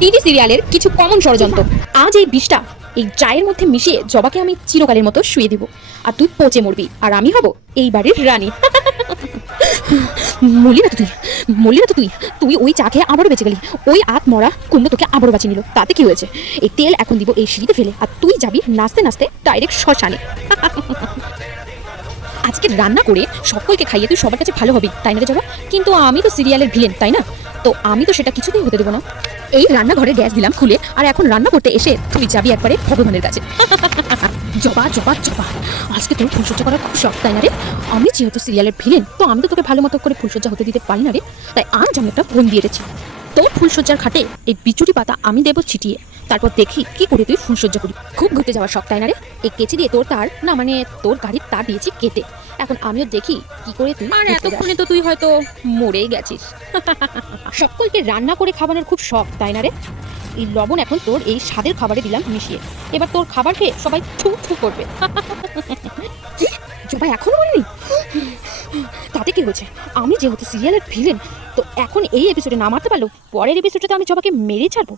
TV সিরিয়ালের কিছু common ষড়যন্ত্র। আজ এই বিষটা এই চায়ের মধ্যে মিশিয়ে জবাকে আমি চিরকালের মতো শুয়ে দিব, আর তুই পচে মরবি, আর আমি হব এই বাড়ির রানী। মরলি না তো তুই, মরলি না তো তুই, তুই ওই চা খেয়ে আবারও বেঁচে গেলি। ওই আত মরা কুমড়ো তোকে আবারও বাঁচিয়ে নিল, তাতে কি হয়েছে? এই তেল এখন দিব এই সিঁড়িতে ফেলে, আর তুই যাবি নাচতে নাচতে ডাইরেক্ট শ্মশানে। আজকে রান্না করে সকলকে খাইয়ে তুই সবার কাছে ভালো হবি, তাই না রে জবা? কিন্তু আমি তো সিরিয়ালের ভিলেন, তাই না? তো আমি তো সেটা কিছুতেই হতে দেবো না। এই রান্নাঘরে গ্যাস দিলাম খুলে, আর এখন রান্না করতে এসে তুই যাবি একবারে ভগবানের কাছে। জবা জবা জবা, আজকে তোর ফুলসজ্জা করার খুব শখ, তাই না রে? আমি যেহেতু সিরিয়ালের ভিলেন, তো আমি তো তোকে ভালো মতো করে ফুলসজ্জা হতে দিতে পারি না রে। তাই আজ আমি একটা ফোন দিয়ে রেখেছি, তোর ফুলসজ্জার খাটে এই বিচুরি পাতা আমি দেবো ছিটিয়ে, তারপর দেখি কি করে তুই ফুলসজ্জা করি। খুব ঘুরতে যাওয়ার শখ, তাই না রে? এই কেচি দিয়ে তোর তার না, মানে তোর গাড়ির তার দিয়েছি কেটে, এখন আমিও দেখি কি করে তুই। আর এতক্ষণে তো তুই হয়তো মরেই গেছিস। সকলকে রান্না করে খাওয়ানোর খুব শখ, তাই না রে? এই লবণ এখন তোর এই স্বাদের খাবারে দিলাম মিশিয়ে, এবার তোর খাবার খেয়ে সবাই থু থু করবে। কি জবা এখনো মরেনি? তাতে কি হয়েছে? আমি যেহেতু সিরিয়ালের ভিলেন, তো এখন এই এপিসোডে না মারতে পারলো, পরের এপিসোডে তো আমি জবাকে মেরেই ছাড়বো।